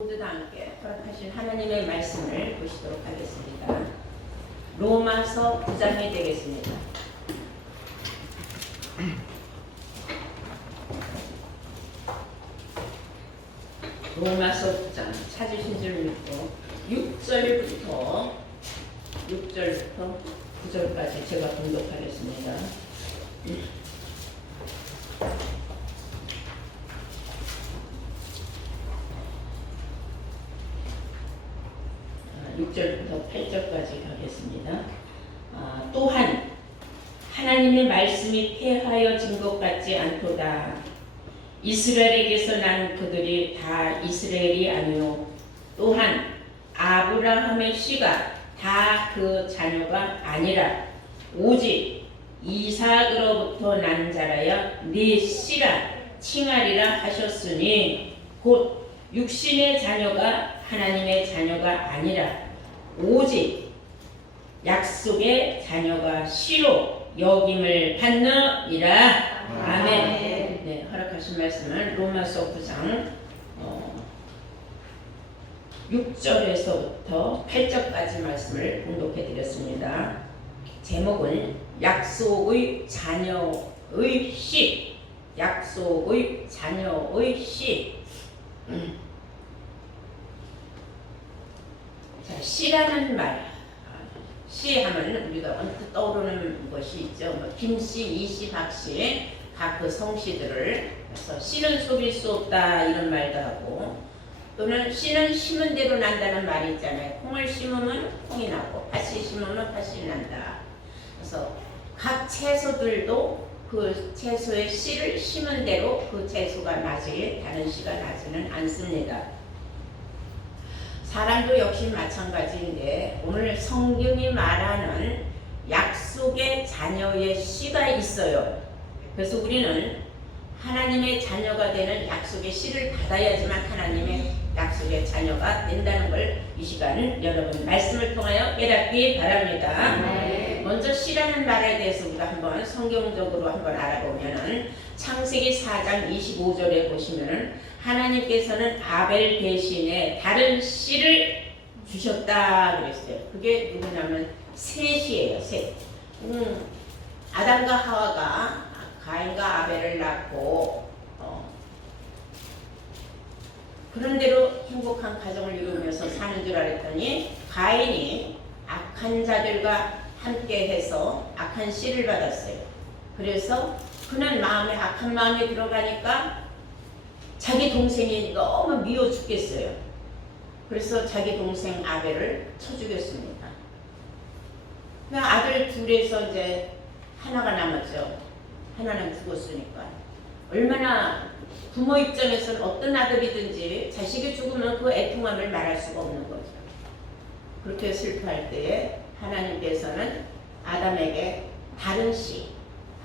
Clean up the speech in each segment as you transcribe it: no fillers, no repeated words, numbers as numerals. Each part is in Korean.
모두 다 함께 허락하신 하나님의 말씀을 보시도록 하겠습니다. 로마서 9장이 되겠습니다. 로마서 9장 찾으신 줄 믿고 6절부터 9절까지 제가 봉독하겠습니다. 6절부터 8절까지 가겠습니다. 또한 하나님의 말씀이 폐하여진 것 같지 않도다. 이스라엘에게서 난 그들이 다 이스라엘이 아니요 또한 아브라함의 씨가 다 그 자녀가 아니라 오직 이삭으로부터 난 자라야 네 씨라 칭하리라 하셨으니 곧 육신의 자녀가 하나님의 자녀가 아니라 오직 약속의 자녀가 씨로 여김을 받느니라. 아멘. 네, 허락하신 말씀은 로마서 9장 6절에서부터 8절까지 말씀을 봉독해 드렸습니다. 제목은 약속의 자녀의 씨. 약속의 자녀의 씨. 자, 씨라는 말. 씨 하면 우리가 언뜻 떠오르는 것이 있죠. 김씨, 이씨, 박씨, 각 그 성씨들을. 그래서 씨는 속일 수 없다 이런 말도 하고, 또는 씨는 심은 대로 난다는 말이 있잖아요. 콩을 심으면 콩이 나고 팥이 심으면 팥이 난다. 그래서 각 채소들도 그 채소의 씨를 심은 대로 그 채소가 나지 다른 씨가 나지는 않습니다. 사람도 역시 마찬가지인데 오늘 성경이 말하는 약속의 자녀의 씨가 있어요. 그래서 우리는 하나님의 자녀가 되는 약속의 씨를 받아야지만 하나님의 약속의 자녀가 된다는 걸 이 시간 여러분 말씀을 통하여 깨닫기 바랍니다. 네. 먼저 씨라는 말에 대해서 우리가 한번 성경적으로 한번 알아보면은 창세기 4장 25절에 보시면은 하나님께서는 아벨 대신에 다른 씨를 주셨다 그랬어요. 그게 누구냐면 셋이에요. 셋. 아담과 하와가 가인과 아벨을 낳고 그런대로 행복한 가정을 이루면서 사는 줄 알았더니 가인이 악한 자들과 함께해서 악한 씨를 받았어요. 그래서 그는 마음에 악한 마음이 들어가니까 자기 동생이 너무 미워 죽겠어요. 그래서 자기 동생 아벨을 쳐 죽였습니다. 아들 둘에서 이제 하나가 남았죠. 하나는 죽었으니까. 얼마나 부모 입장에서는 어떤 아들이든지 자식이 죽으면 그 애통함을 말할 수가 없는 거죠. 그렇게 슬퍼할 때에 하나님께서는 아담에게 다른 씨,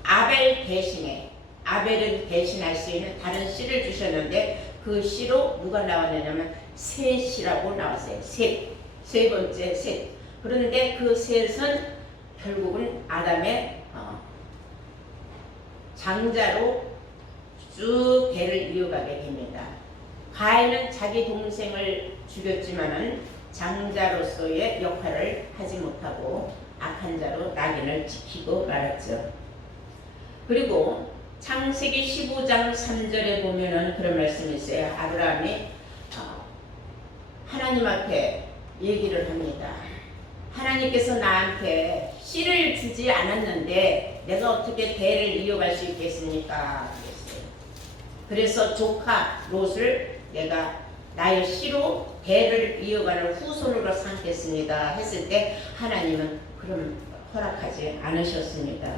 아벨 대신에 아벨을 대신할 수 있는 다른 씨를 주셨는데 그 씨로 누가 나왔느냐면 셋이라고 나왔어요. 셋, 세 번째 셋. 그런데 그 셋은 결국은 아담의 장자로 쭉 대를 이어가게 됩니다. 가인은 자기 동생을 죽였지만은 장자로서의 역할을 하지 못하고 악한 자로 낙인을 지키고 말았죠. 그리고 창세기 15장 3절에 보면은 그런 말씀이 있어요. 아브라함이 하나님 앞에 얘기를 합니다. 하나님께서 나한테 씨를 주지 않았는데 내가 어떻게 대를 이어갈 수 있겠습니까? 그랬어요. 그래서 조카 롯을 내가 나의 씨로 대를 이어가는 후손으로 삼겠습니다 했을 때 하나님은 그럼 허락하지 않으셨습니다.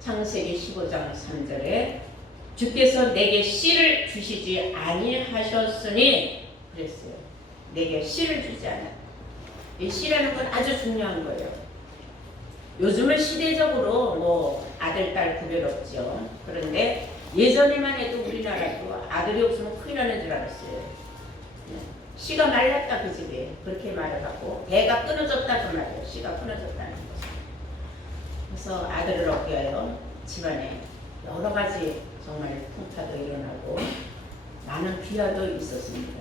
창세기 15장 3절에 주께서 내게 씨를 주시지 아니하셨으니 그랬어요. 내게 씨를 주지 않았다. 이 씨라는 건 아주 중요한 거예요. 요즘은 시대적으로 뭐 아들, 딸 구별 없죠. 그런데 예전에만 해도 우리나라도 아들이 없으면 큰일 나는 줄 알았어요. 씨가 말랐다 그 집에 그렇게 말해갖고 배가 끊어졌다 그 말이에요. 씨가 끊어졌다는 거죠. 그래서 아들을 얻기 위하여 집안에 여러 가지 정말 풍파도 일어나고 많은 비하도 있었습니다.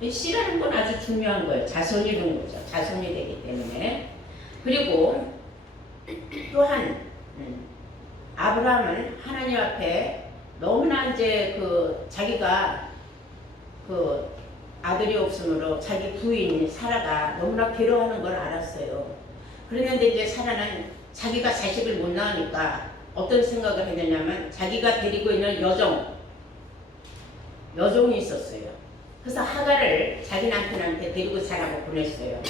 이 씨라는 건 아주 중요한 거예요. 자손이 된 거죠. 자손이 되기 때문에. 그리고 또한 아브라함은 하나님 앞에 너무나 이제 자기가 아들이 없으므로 자기 부인 사라가 너무나 괴로워하는 걸 알았어요. 그랬는데 이제 사라는 자기가 자식을 못 낳으니까 어떤 생각을 했느냐면 자기가 데리고 있는 여종이 있었어요. 그래서 하갈을 자기 남편한테 데리고 자라고 보냈어요.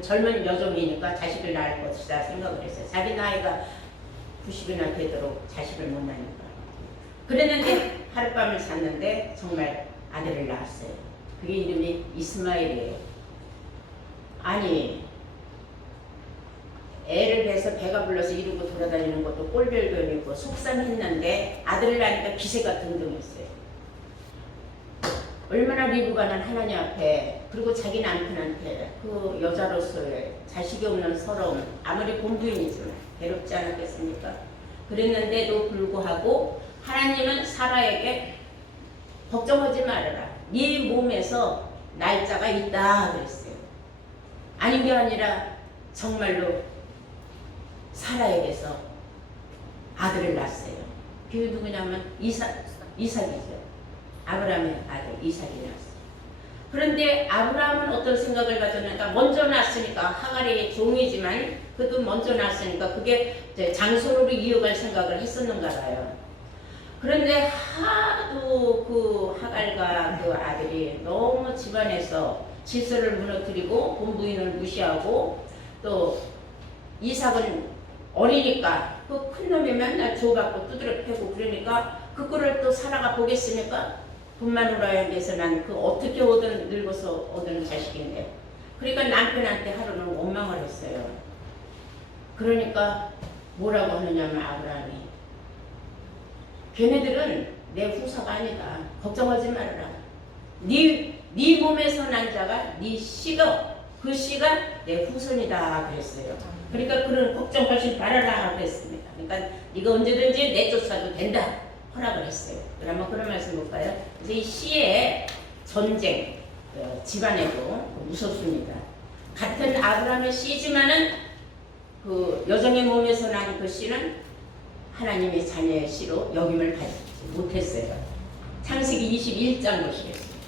젊은 여종이니까 자식을 낳을 것이다 생각을 했어요. 자기 나이가 90이나 되도록 자식을 못 낳으니까. 그랬는데 하룻밤을 잤는데 정말 아들을 낳았어요. 그게 이름이 이스마엘이에요. 아니 애를 배서 배가 불러서 이러고 돌아다니는 것도 꼴별견이고 속상했는데 아들을 낳으니까 기세가 등등했어요. 얼마나 리브가는 하나님 앞에 그리고 자기 남편한테 그 여자로서의 자식이 없는 서러움, 아무리 본부인이지만 괴롭지 않았겠습니까? 그랬는데도 불구하고 하나님은 사라에게 걱정하지 말아라. 네 몸에서 날짜가 있다 그랬어요. 아닌 게 아니라 정말로 사라에게서 아들을 낳았어요. 그 누구냐면 이삭이죠. 아브라함의 아들 이삭이 낳았어요. 그런데 아브라함은 어떤 생각을 가졌는가? 먼저 낳았으니까 하갈의 종이지만 그도 먼저 낳았으니까 그게 장손으로 이어갈 생각을 했었는가 봐요. 그런데 하도 그 하갈과 그 아들이 너무 집안에서 질서를 무너뜨리고 본부인을 무시하고 또 이삭은 어리니까 그 큰 놈이 맨날 줘갖고 두드려 패고 그러니까 그 꼴을 또 사라가 보겠습니까? 돈만 울어야 해서 난 그 어떻게 늙어서 얻은 자식인데. 그러니까 남편한테 하루는 원망을 했어요. 그러니까 뭐라고 하느냐면 아브라함이 걔네들은 내 후사가 아니다. 걱정하지 말아라. 네 몸에서 난 자가 네 씨가 그 씨가 내 후손이다 그랬어요. 그러니까 그런 걱정하지 말아라 그랬습니다. 그러니까 네가 언제든지 내쫓아도 된다 허락을 했어요. 그러면 그런 말씀 볼까요? 그래서 이 씨의 전쟁 집안에도 무섭습니다. 같은 아브라함의 씨지만은 그 여정의 몸에서 난 그 씨는 하나님의 자녀의 씨로 여김을 받지 못했어요. 창세기 21장 보시겠습니다.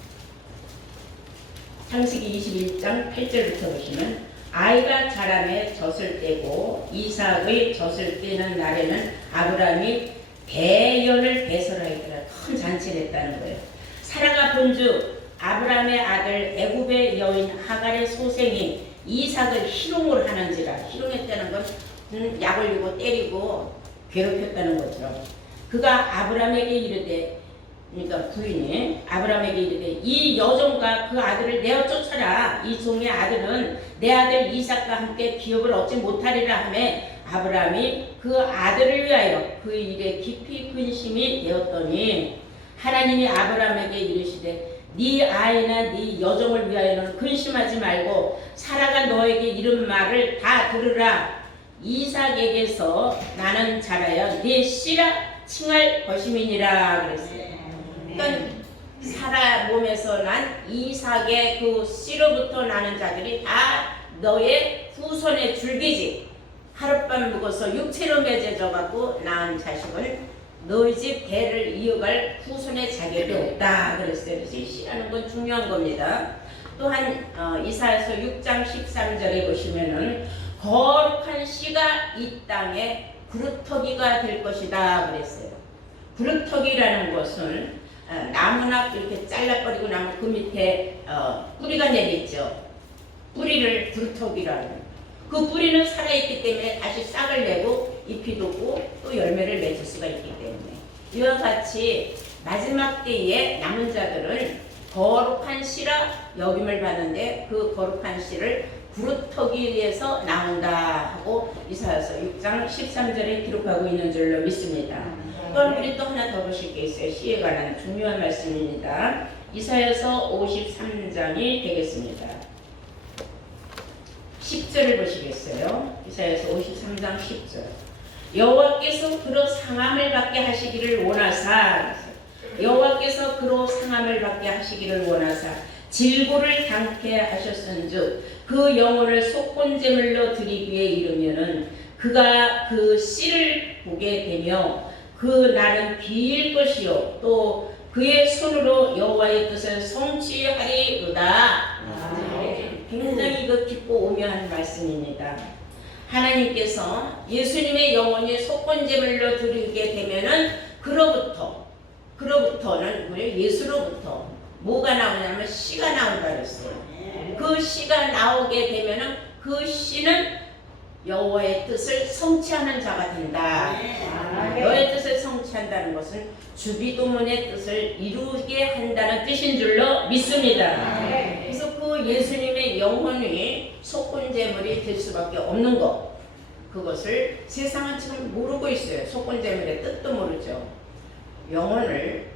창세기 21장 8절부터 보시면 아이가 자라매 젖을 떼고 이삭의 젖을 떼는 날에는 아브라함이 대연을 배설하였더라. 큰 잔치를 했다는 거예요. 사라가 본즉 아브라함의 아들 애굽의 여인 하갈의 소생인 이삭을 희롱을 하는지라. 희롱했다는 건 약 올리고 때리고 괴롭혔다는 거죠. 그가 아브라함에게 이르되, 그러니까 부인이 아브라함에게 이르되 이 여종과 그 아들을 내어 쫓아라. 이 종의 아들은 내 아들 이삭과 함께 기업을 얻지 못하리라 하며 아브라함이 그 아들을 위하여 그 일에 깊이 근심이 되었더니 하나님이 아브라함에게 이르시되 네 아이나 네 여종을 위하여는 근심하지 말고 사라가 너에게 이른 말을 다 들으라. 이삭에게서 나는 자라여 네 씨라 칭할 것임이니라 그랬어요. 그러니까 사라 몸에서 난 이삭의 그 씨로부터 나는 자들이 다 너의 후손의 줄기지. 하룻밤 묵어서 육체로 맺어져 갖고 낳은 자식은 너희 집 대를 이어갈 후손의 자격이 없다 그랬어요. 그래서 이 씨라는 건 중요한 겁니다. 또한 이사야서 6장 13절에 보시면은 거룩한 씨가 이 땅에 그루터기가 될 것이다 그랬어요. 그루터기라는 것은 나무나 이렇게 잘라버리고 나면 그 밑에 뿌리가 내리죠. 뿌리를 그루터기라는 거예요. 그 뿌리는 살아있기 때문에 다시 싹을 내고 잎이 돋고 또 열매를 맺을 수가 있기 때문에 이와 같이 마지막 때에 남은 자들은 거룩한 씨라 여김을 받는데 그 거룩한 씨를 구루터기에서 나온다 하고 이사야서 6장 13절에 기록하고 있는 줄로 믿습니다. 그럼 우리 또 하나 더 보실 게 있어요. 씨에 관한 중요한 말씀입니다. 이사야서 53장이 되겠습니다. 10절을 보시겠어요? 이사야서 53장 10절. 여호와께서 그로 상함을 받게 하시기를 원하사 여호와께서 그로 상함을 받게 하시기를 원하사 질고를 당케 하셨은즉 그 영혼을 속건제물로 드리기에 이르면은 그가 그 씨를 보게 되며 그 날은 비일 것이요 또 그의 손으로 여호와의 뜻을 성취하리로다. 굉장히 깊고 오묘한 말씀입니다. 하나님께서 예수님의 영혼이 속건제물로 드리게 되면은 그로부터는 우리 예수로부터 뭐가 나오냐면 씨가 나온다 그랬어요. 그 씨가 나오게 되면은 그 씨는 여호와의 뜻을 성취하는 자가 된다. 여호와의 뜻을 성취한다는 것은 주비도문의 뜻을 이루게 한다는 뜻인 줄로 믿습니다. 그래서 그 예수님의 영혼이 속건제물이 될 수밖에 없는 것, 그것을 세상은 지금 모르고 있어요. 속건제물의 뜻도 모르죠. 영혼을,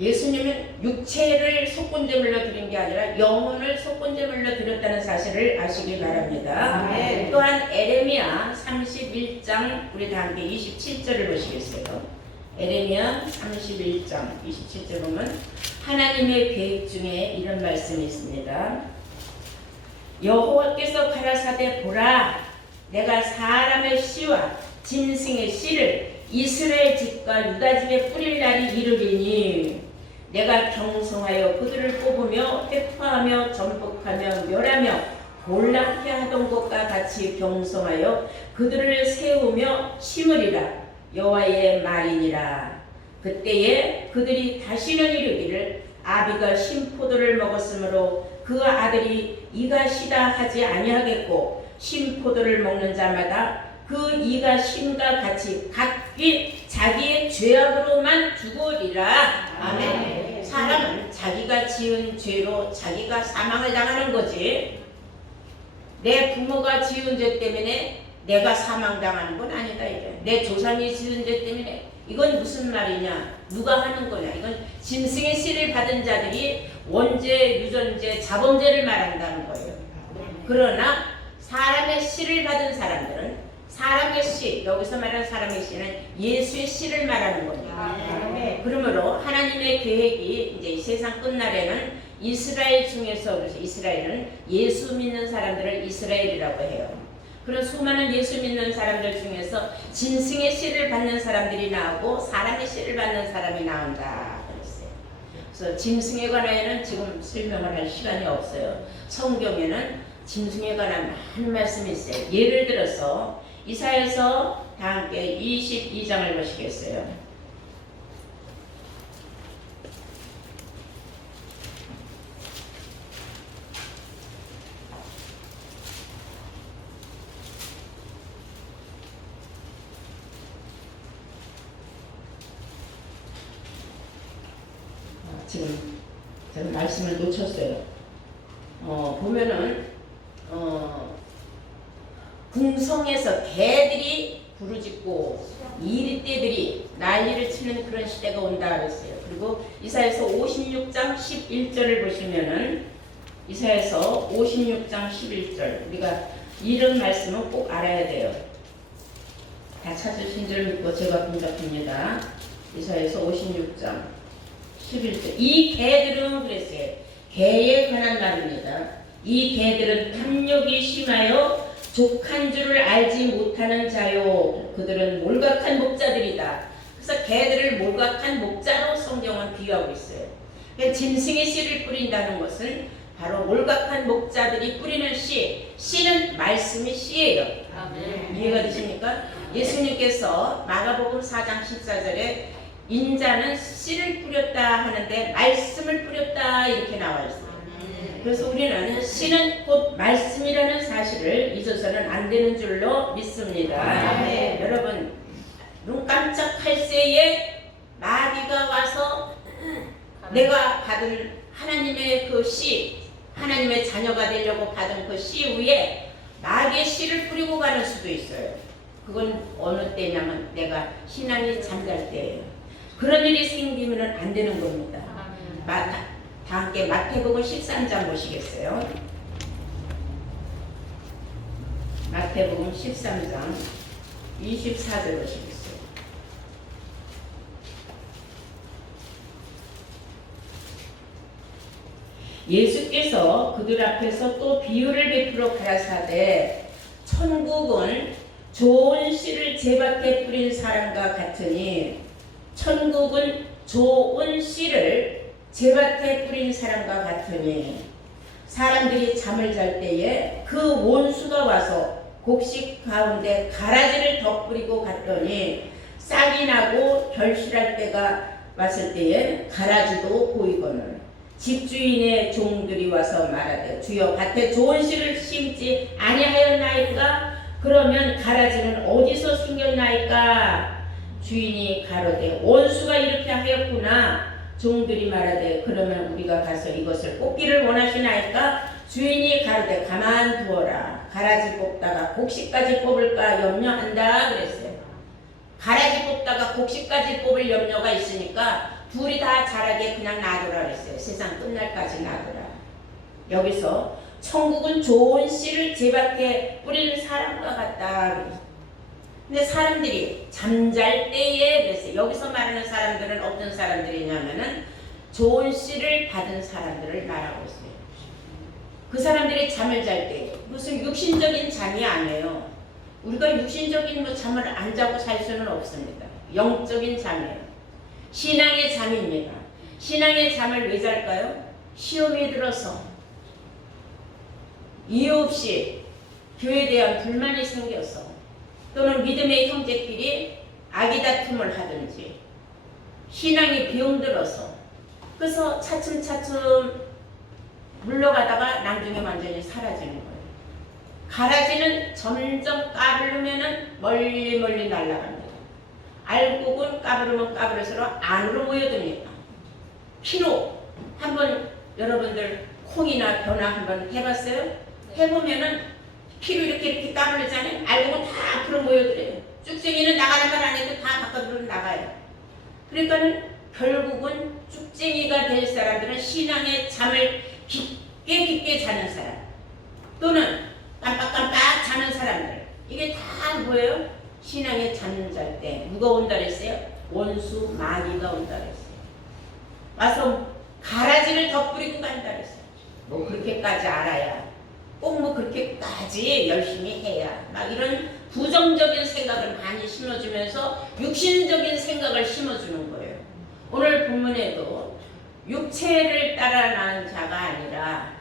예수님은 육체를 속건제물로 드린 게 아니라 영혼을 속건제물로 드렸다는 사실을 아시기 바랍니다. 또한 에레미야 31장 우리 다 함께 27절을 보시겠어요? 에레미야 31장 27절 보면 하나님의 계획 중에 이런 말씀이 있습니다. 여호와께서 가라사대 보라, 내가 사람의 씨와 짐승의 씨를 이스라엘 집과 유다 집에 뿌릴 날이 이르리니 내가 경성하여 그들을 뽑으며 회파하며 전복하며 멸하며 곤란케 하던 것과 같이 경성하여 그들을 세우며 심으리라. 여호와의 말이니라. 그때에 그들이 다시는 이르기를 아비가 신포도를 먹었으므로 그 아들이 이가 시다 하지 아니하겠고 신포도를 먹는 자마다 그 이가 신과 같이 각기 자기의 죄악으로만 죽으리라. 아멘. 사람은 자기가 지은 죄로 자기가 사망을 당하는 거지. 내 부모가 지은 죄 때문에 내가 사망당하는 건 아니다. 이래. 내 조상이 지은 죄 때문에 이건 무슨 말이냐? 누가 하는 거냐? 이건 짐승의 씨를 받은 자들이 원죄, 유전죄, 자범죄를 말한다는 거예요. 그러나 사람의 씨를 받은 사람들은 사람의 씨, 여기서 말하는 사람의 씨는 예수의 씨를 말하는 겁니다. 그러므로 하나님의 계획이 이제 이 세상 끝날에는 이스라엘 중에서, 그래서 이스라엘은 예수 믿는 사람들을 이스라엘이라고 해요. 그런 수많은 예수 믿는 사람들 중에서 짐승의 씨를 받는 사람들이 나오고 사람의 씨를 받는 사람이 나온다 그랬어요. 그래서 짐승에 관하여는 지금 설명을 할 시간이 없어요. 성경에는 짐승에 관한 많은 말씀이 있어요. 예를 들어서 이사야서 다 함께 22장을 보시겠어요? 지금 제가 말씀을 놓쳤어요. 보면은 궁성에서 개들이 부르짖고 이리떼들이 난리를 치는 그런 시대가 온다 그랬어요. 그리고 이사야서 56장 11절을 보시면은 이사야서 56장 11절 우리가 이런 말씀은 꼭 알아야 돼요. 다 찾으신 줄 믿고 제가 분석합니다. 이사야서 56장 11절 이 개들은 그랬어요. 개에 관한 말입니다. 이 개들은 탐욕이 심하여 족한 줄을 알지 못하는 자요. 그들은 몰각한 목자들이다. 그래서 개들을 몰각한 목자로 성경은 비유하고 있어요. 짐승의 씨를 뿌린다는 것은 바로 몰각한 목자들이 뿌리는 씨. 씨는 말씀이 씨예요. 아멘. 이해가 되십니까? 예수님께서 마가복음 4장 14절에 인자는 씨를 뿌렸다 하는데 말씀을 뿌렸다 이렇게 나와 있어요. 그래서 우리는 씨는 곧 말씀이라는 사실을 잊어서는 안 되는 줄로 믿습니다. 네. 여러분 눈 깜짝할 새에 마귀가 와서 내가 받은 하나님의 그 씨, 하나님의 자녀가 되려고 받은 그 씨 위에 마귀의 씨를 뿌리고 가는 수도 있어요. 그건 어느 때냐면 내가 신앙이 잠잘 때예요. 그런 일이 생기면 안 되는 겁니다. 다 함께 마태복음 13장 보시겠어요? 마태복음 13장 24절 보시겠어요? 예수께서 그들 앞에서 또 비유를 베풀어 가라사대 천국은 좋은 씨를 제밭에 뿌린 사람과 같으니 천국은 좋은 씨를 제밭에 뿌린 사람과 같으니 사람들이 잠을 잘 때에 그 원수가 와서 곡식 가운데 가라지를 덧뿌리고 갔더니 싹이 나고 결실할 때가 왔을 때에 가라지도 보이거늘 집주인의 종들이 와서 말하되 주여 밭에 좋은 씨를 심지 아니하였나이까 그러면 가라지는 어디서 생겼나이까 주인이 가로되 원수가 이렇게 하였구나 종들이 말하되 그러면 우리가 가서 이것을 뽑기를 원하시나이까 주인이 가로되 가만두어라 가라지 뽑다가 곡식까지 뽑을까 염려한다 그랬어요. 가라지 뽑다가 곡식까지 뽑을 염려가 있으니까 둘이 다 자라게 그냥 놔두라 그랬어요. 세상 끝날까지 놔두라. 여기서 천국은 좋은 씨를 제밭에 뿌리는 사람과 같다 그랬어요. 근데 사람들이 잠잘 때에 그랬어요. 여기서 말하는 사람들은 어떤 사람들이냐면은 좋은 씨를 받은 사람들을 말하고 있어요. 그 사람들이 잠을 잘 때 무슨 육신적인 잠이 아니에요. 우리가 육신적인 잠을 안 자고 살 수는 없습니다. 영적인 잠이에요. 신앙의 잠입니다. 신앙의 잠을 왜 잘까요? 시험에 들어서 이유 없이 교회에 대한 불만이 생겨서 또는 믿음의 형제끼리 악의다툼을 하든지 신앙이 병들어서 그래서 차츰차츰 물러가다가 나중에 완전히 사라지는 거예요. 가라지는 점점 까부르면은 멀리 날아갑니다. 알곡은 까부르면 까부를수록 안으로 모여드니까 피로 한번 여러분들 콩이나 변화 한번 해봤어요? 해보면은 피로 이렇게 까부르잖아요. 알곡은 다 앞으로 모여들어요. 쭉쟁이는 나가는 말 안 해도 다 바깥으로 나가요. 그러니까는 결국은 쭉쟁이가 될 사람들은 신앙의 잠을 깊게 자는 사람 또는 깜빡깜빡 자는 사람들 이게 다 뭐예요? 신앙의 잠 잘 때 누가 온다 그랬어요? 원수 마귀가 온다 그랬어요. 와서 가라지를 덧뿌리고 간다 그랬어요. 뭐 그렇게까지 알아야 꼭 뭐 그렇게까지 열심히 해야 막 이런 부정적인 생각을 많이 심어주면서 육신적인 생각을 심어주는 거예요. 오늘 본문에도 육체를 따라 낳은 자가 아니라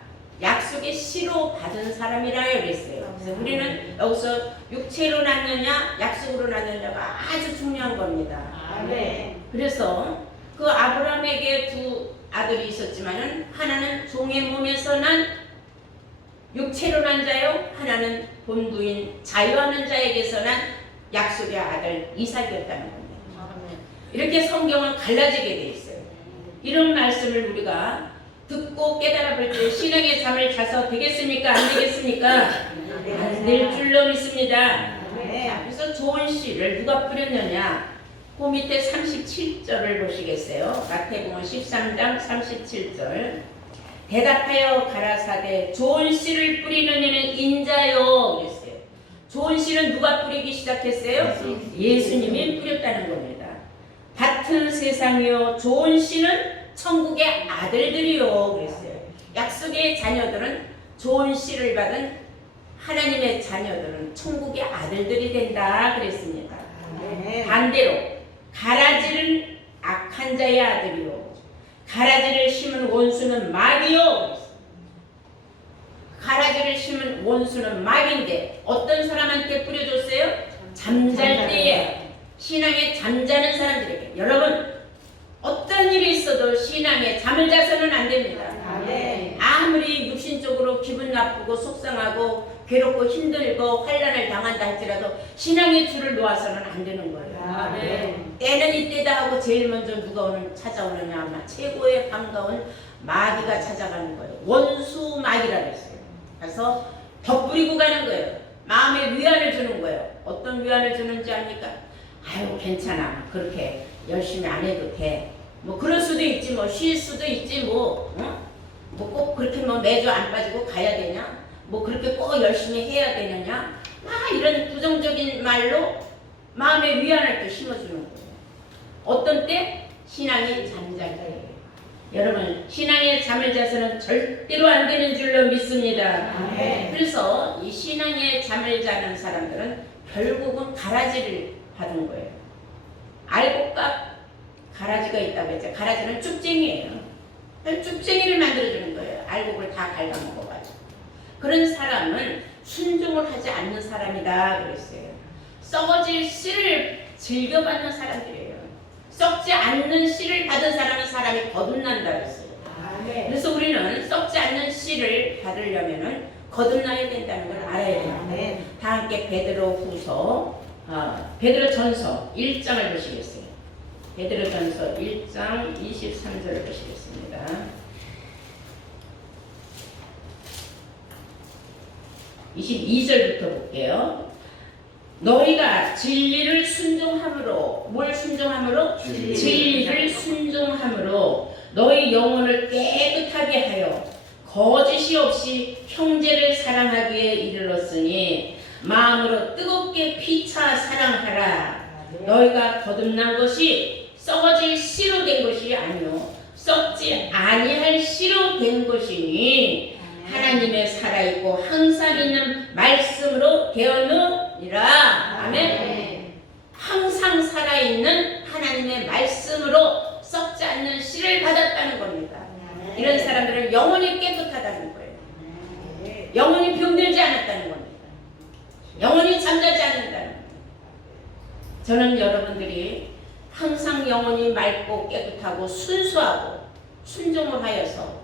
약속의 씨로 받은 사람이라 그랬어요. 그래서 우리는 여기서 육체로 낳느냐 약속으로 낳느냐가 아주 중요한 겁니다. 네. 그래서 그 아브라함에게 두 아들이 있었지만은 하나는 종의 몸에서 난 육체로 난 자요, 하나는 본부인 자유하는 자에게서 난 약속의 아들 이삭이었다는 겁니다. 이렇게 성경은 갈라지게 돼 있어요. 이런 말씀을 우리가 듣고 깨달아 볼 때 신앙의 잠을 자서 되겠습니까? 안 되겠습니까? 안 될 줄로 믿습니다. 자, 그래서 좋은 씨를 누가 뿌렸느냐? 그 밑에 37절을 보시겠어요? 마태복음 13장 37절. 대답하여 가라사대 좋은 씨를 뿌리는 이는 인자요 그랬어요. 좋은 씨는 누가 뿌리기 시작했어요? 예수님이 뿌렸다는 겁니다. 같은 세상이요 좋은 씨는 천국의 아들들이요 그랬어요. 약속의 자녀들은 좋은 씨를 받은 하나님의 자녀들은 천국의 아들들이 된다 그랬습니다. 반대로 가라지는 악한 자의 아들이요 가라지를 심은 원수는 마귀요. 가라지를 심은 원수는 마귀인데 어떤 사람한테 뿌려줬어요? 잠잘 때에 신앙에 잠자는 사람들에게. 여러분 어떤 일이 있어도 신앙에 잠을 자서는 안 됩니다. 아무리 육신적으로 기분 나쁘고 속상하고 괴롭고 힘들고 환난을 당한다 할지라도 신앙의 줄을 놓아서는 안 되는 거예요. 때는 이때다 하고 제일 먼저 누가 오늘 찾아오느냐 아마 최고의 반가운 마귀가 찾아가는 거예요. 원수 마귀라 그랬어요. 그래서 덧뿌리고 가는 거예요. 마음에 위안을 주는 거예요. 어떤 위안을 주는지 압니까? 아유 괜찮아 그렇게 열심히 안 해도 돼. 뭐 그럴 수도 있지 뭐 쉴 수도 있지 뭐 꼭 그렇게 뭐 매주 안 빠지고 가야 되냐? 뭐 그렇게 꼭 열심히 해야 되느냐? 이런 부정적인 말로 마음의 위안을 또 심어주는 거예요. 어떤 때? 신앙이 잠잘 때예요. 여러분, 신앙의 잠을 자서는 절대로 안 되는 줄로 믿습니다. 그래서 이 신앙의 잠을 자는 사람들은 결국은 가라지를 받은 거예요. 알곡과 가라지가 있다고 했죠. 가라지는 쭉쟁이에요. 쭉쟁이를 만들어주는 거예요. 알곡을 다 갉아먹어가지고. 그런 사람은 순종을 하지 않는 사람이다 그랬어요. 썩어질 씨를 즐겨받는 사람들이에요. 썩지 않는 씨를 받은 사람은 사람이 거듭난다 그랬어요. 그래서 우리는 썩지 않는 씨를 받으려면은 거듭나야 된다는 걸 알아야 됩니다. 다 함께 베드로전서 1장을 보시겠어요. 베드로전서 1장 23절을 보시겠습니다. 22절부터 볼게요. 너희가 진리를 순종함으로, 뭘 순종함으로? 진리를 순종함으로 너희 영혼을 깨끗하게 하여 거짓이 없이 형제를 사랑하기에 이르렀으니 마음으로 뜨겁게 피차 사랑하라. 너희가 거듭난 것이 썩어질 씨로 된 것이 아니요 썩지 아니할 씨로 된 것이니 하나님의 살아있고 항상 있는 말씀으로 되었느니라. 아멘. 항상 살아있는 하나님의 말씀으로 썩지 않는 씨를 받았다는 겁니다. 이런 사람들은 영혼이 깨끗하다는 거예요. 영혼이 병들지 않았다는 겁니다. 영혼이 잠자지 않는다는 겁니다. 저는 여러분들이 항상 영혼이 맑고 깨끗하고 순수하고 순종을 하여서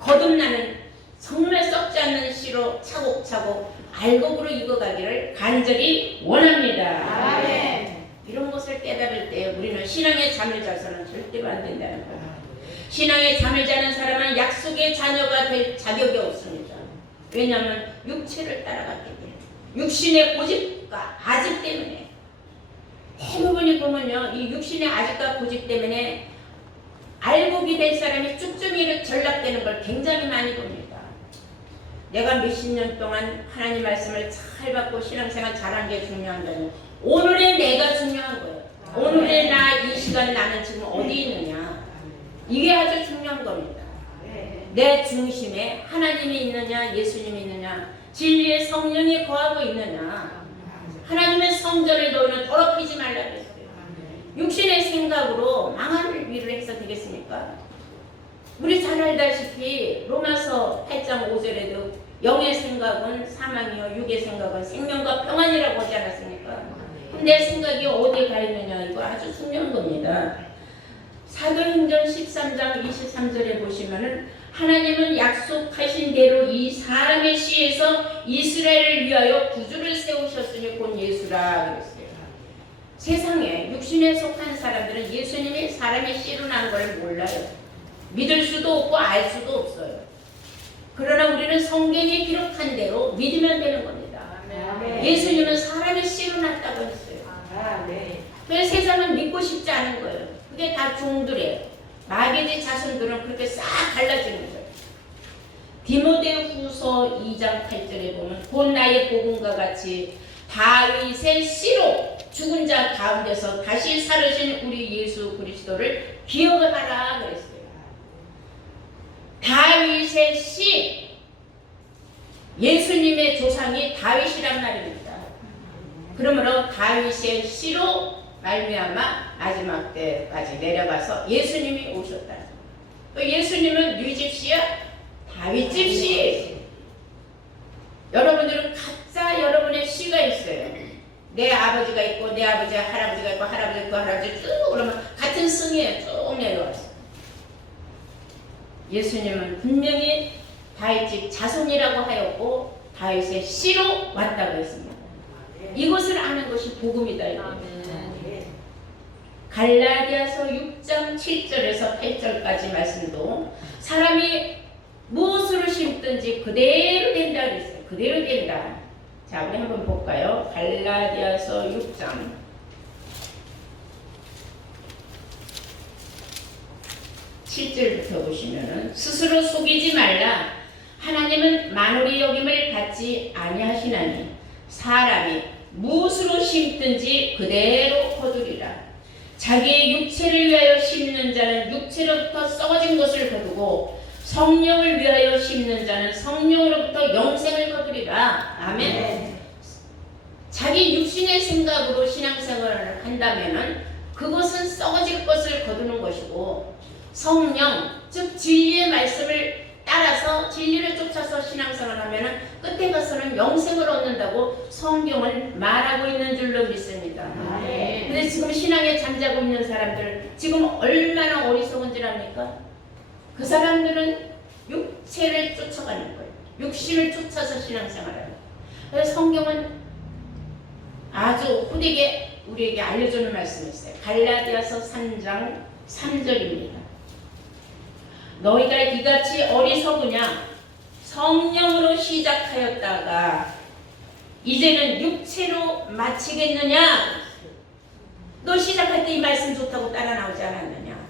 거듭나는 정말 썩지 않는 씨로 차곡차곡 알곡으로 익어가기를 간절히 원합니다. 아멘. 이런 것을 깨달을 때 우리는 신앙의 잠을 자서는 절대로 안 된다는 거예요. 신앙의 잠을 자는 사람은 약속의 자녀가 될 자격이 없습니다. 왜냐하면 육체를 따라갔기 때문에, 육신의 고집과 아집 때문에. 대부분이 보면요, 이 육신의 아집과 고집 때문에 알곡이 될 사람이 쭉쭉이 전락되는 걸 굉장히 많이 봅니다. 내가 몇십 년 동안 하나님 말씀을 잘 받고 신앙생활 잘한 게 중요한 게 아니고 오늘의 내가 중요한 거예요. 오늘의 나, 이 시간 나는 지금 어디 있느냐, 이게 아주 중요한 겁니다. 내 중심에 하나님이 있느냐, 예수님이 있느냐, 진리의 성령이 거하고 있느냐. 하나님의 성전을 너희는 더럽히지 말라 그랬어요. 육신의 생각으로 망할 일을 해서 되겠습니까? 우리 잘 알다시피 로마서 8장 5절에도 영의 생각은 사망이요 육의 생각은 생명과 평안이라고 하지 않았습니까? 내 생각이 어디에 가 있느냐, 이거 아주 중요한 겁니다. 사도행전 13장 23절에 보시면은 하나님은 약속하신 대로 이 사람의 씨에서 이스라엘을 위하여 구주를 세우셨으니 곧 예수라 그랬어요. 세상에 육신에 속한 사람들은 예수님이 사람의 씨로 난 걸 몰라요. 믿을 수도 없고 알 수도 없어요. 그러나 우리는 성경에 기록한 대로 믿으면 되는 겁니다. 아멘. 예수님은 사람의 씨로 났다고 했어요. 그래서 세상은 믿고 싶지 않은 거예요. 그게 다 종들이에요. 마귀의 자손들은 그렇게 싹 갈라지는 거예요. 디모데후서 2장 8절에 보면 곧 나의 복음과 같이 다윗의 씨로 죽은 자 가운데서 다시 살으신 우리 예수 그리스도를 기억하라 그랬어요. 다윗의 씨, 예수님의 조상이 다윗이란 말입니다. 그러므로 다윗의 씨로 말미암아 마지막 때까지 내려가서 예수님이 오셨다. 또 예수님은 누이 집 씨야? 다윗 집 씨예요. 여러분들은 각자 여러분의 씨가 있어요. 내 아버지가 있고 내 아버지 할아버지가 있고 할아버지 있고 할아버지 쭉 그러면 같은 승이에요. 쭉 내려왔어요. 예수님은 분명히 다윗집 자손이라고 하였고 다윗의 씨로 왔다고 했습니다. 이것을 아는 것이 복음이다. 갈라디아서 6장 7절에서 8절까지 말씀도 사람이 무엇으로 심든지 그대로 된다 그랬어요. 그대로 된다. 자, 우리 한번 볼까요? 갈라디아서 6장 7절부터 보시면은 스스로 속이지 말라. 하나님은 만홀의 여김을 받지 아니하시나니 사람이 무엇으로 심든지 그대로 거두리라. 자기의 육체를 위하여 심는 자는 육체로부터 썩어진 것을 거두고 성령을 위하여 심는 자는 성령으로부터 영생을 거두리라. 아멘. 자기 육신의 생각으로 신앙생활을 한다면은 그것은 썩어질 것을 거두는 것이고, 성령, 즉 진리의 말씀을 따라서 진리를 쫓아서 신앙생활을 하면은 끝에 가서는 영생을 얻는다고 성경은 말하고 있는 줄로 믿습니다. 근데 지금 신앙에 잠자고 있는 사람들 지금 얼마나 어리석은 줄 압니까? 그 사람들은 육체를 쫓아가는 거예요. 육신을 쫓아서 신앙생활을 하는 거예요. 그래서 성경은 아주 호되게 우리에게 알려주는 말씀이 있어요. 갈라디아서 3장 3절입니다. 너희가 이같이 어리석으냐? 성령으로 시작하였다가 이제는 육체로 마치겠느냐? 너 시작할 때 이 말씀 좋다고 따라 나오지 않았느냐?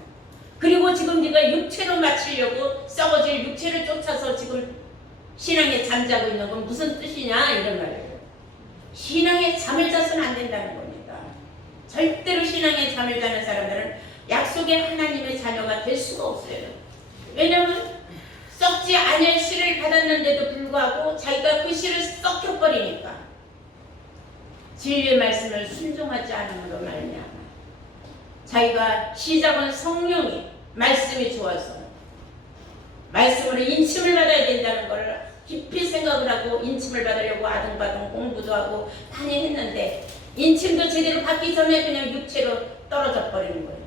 그리고 지금 네가 육체로 마치려고 썩어질 육체를 쫓아서 지금 신앙에 잠자고 있는 건 무슨 뜻이냐? 이런 말이에요. 신앙에 잠을 자서는 안 된다는 겁니다. 절대로 신앙에 잠을 자는 사람들은 약속의 하나님의 자녀가 될 수가 없어요. 왜냐하면 썩지 아니할 씨를 받았는데도 불구하고 자기가 그 씨를 썩혀버리니까, 진리의 말씀을 순종하지 않음으로 말미암아 자기가 시작은 성령이 말씀이 좋아서 말씀으로 인침을 받아야 된다는 걸 깊이 생각을 하고 인침을 받으려고 아등바등 공부도 하고 많이 했는데 인침도 제대로 받기 전에 그냥 육체로 떨어져 버리는 거예요.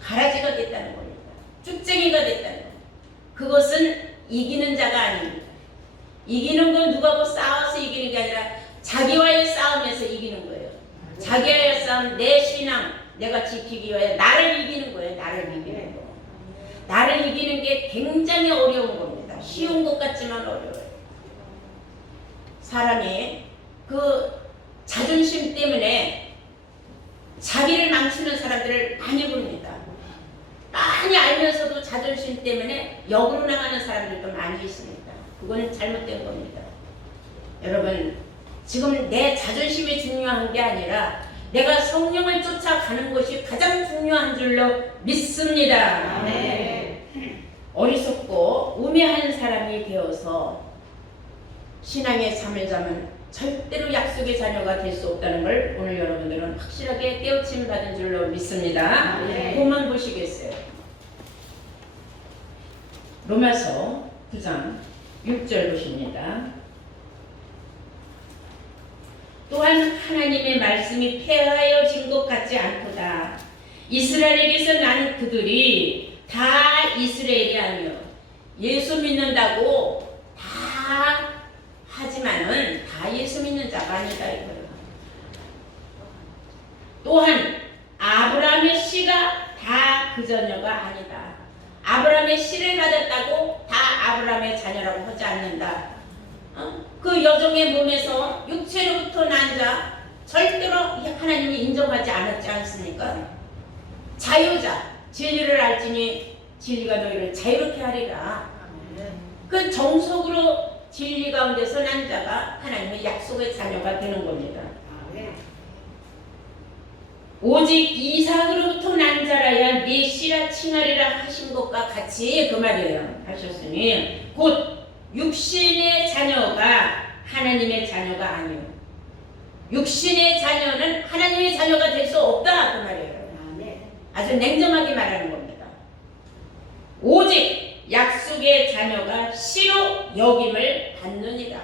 가라지가 됐다는 겁니다. 쭉쟁이가 됐다는 겁니다. 그것은 이기는 자가 아닙니다. 이기는 건 누구하고 싸워서 이기는 게 아니라 자기와의 싸움에서 이기는 거예요. 자기와의 싸움, 내 신앙 내가 지키기 위해 나를 이기는 거예요. 나를 이기는 거. 나를 이기는 게 굉장히 어려운 겁니다. 쉬운 것 같지만 어려워요. 사람이 그 자존심 때문에 자기를 망치는 사람들을 많이 봅니다. 많이 알면서도 자존심 때문에 역으로 나가는 사람들도 많이 있습니다. 그거는 잘못된 겁니다. 여러분, 지금 내 자존심이 중요한 게 아니라 내가 성령을 쫓아가는 것이 가장 중요한 줄로 믿습니다. 네. 어리석고 우매한 사람이 되어서 신앙의 잠을 자면 절대로 약속의 자녀가 될 수 없다는 걸 오늘 여러분들은 확실하게 깨우침 받은 줄로 믿습니다. 그만 보시겠어요. 로마서 9장 6절 보십니다. 또한 하나님의 말씀이 폐하여진 것 같지 않도다. 이스라엘에게서 난 그들이 다 이스라엘이 아니요 예수 믿는다고 다 하지만은 다 예수 믿는 자가 아니다 이거예요. 또한 아브라함의 씨가 다 그 자녀가 아니다. 아브라함의 씨를 받았다고 다 아브라함의 자녀라고 하지 않는다. 그 여종의 몸에서 육체로부터 난 자 절대로 하나님이 인정하지 않았지 않습니까? 자유자, 진리를 알지니 진리가 너희를 자유롭게 하리라. 그 정석으로 진리 가운데서 난 자가 하나님의 약속의 자녀가 되는 겁니다. 오직 이삭으로부터 난 자라야 네 씨라 칭하리라 하신 것과 같이 그 말이에요. 하셨으니 곧 육신의 자녀가 하나님의 자녀가 아니요 육신의 자녀는 하나님의 자녀가 될 수 없다 그 말이에요. 아주 냉정하게 말하는 겁니다. 오직 약속의 자녀가 씨로 여김을 받느니라.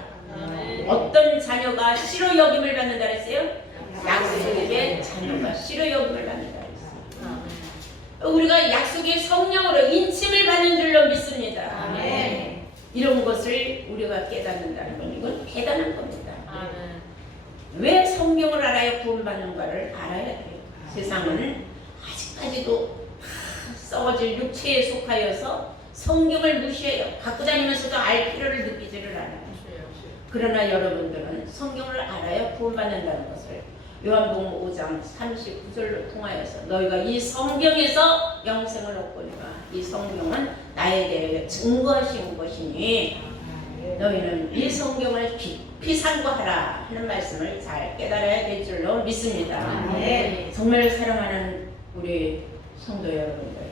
어떤 자녀가 씨로 여김을 받는다 그랬어요? 약속의 자녀가 씨로 여김을 받는다 그랬어요. 우리가 약속의 성령으로 인침을 받는 줄로 믿습니다. 이런 것을 우리가 깨닫는다는 건 이건 대단한 겁니다. 왜 성경을 알아야 구원받는가를 알아야 돼요. 세상은 아직까지도 썩어질 육체에 속하여서 성경을 무시해요. 갖고 다니면서도 알 필요를 느끼지를 않아요. 그러나 여러분들은 성경을 알아야 구원받는다는 것을 요한복음 5장 39절로 통하여서 너희가 이 성경에서 영생을 얻거니와 이 성경은 나에 대해 증거하신 것이니 너희는 이 성경을 깊이 상고하라 하는 말씀을 잘 깨달아야 될 줄로 믿습니다. 정말 사랑하는 우리 성도 여러분들,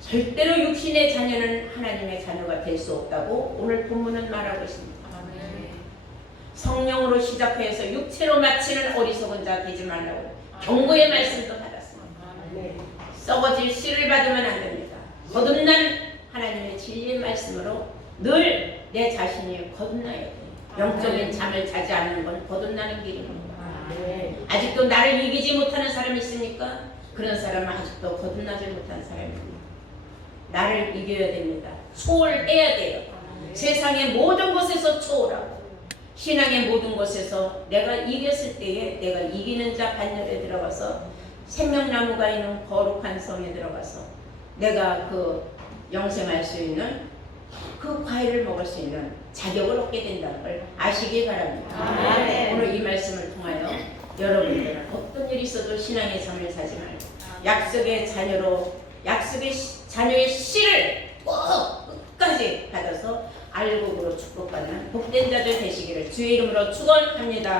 절대로 육신의 자녀는 하나님의 자녀가 될 수 없다고 오늘 본문은 말하고 있습니다. 성령으로 시작해서 육체로 마치는 어리석은 자 되지 말라고 경고의 말씀도 받았습니다. 썩어질 씨를 받으면 안 됩니다. 거듭난 하나님의 진리의 말씀으로 늘 내 자신이 거듭나야 돼요. 영적인 잠을 자지 않는 건 거듭나는 길입니다. 아직도 나를 이기지 못하는 사람이 있습니까? 그런 사람은 아직도 거듭나지 못한 사람입니다. 나를 이겨야 됩니다. 초월해야 돼요. 세상의 모든 것에서 초월하고 신앙의 모든 것에서 내가 이겼을 때에 내가 이기는 자 반열에 들어가서 생명나무가 있는 거룩한 성에 들어가서 내가 그 영생할 수 있는 그 과일을 먹을 수 있는 자격을 얻게 된다는 걸 아시기 바랍니다. 오늘 이 말씀을 통하여 여러분들은 어떤 일이 있어도 신앙의 잠을 자지 말고 약속의 자녀의 씨를 꼭 끝까지 받아서 알곡으로 축복받는 복된 자들 되시기를 주의 이름으로 축원합니다.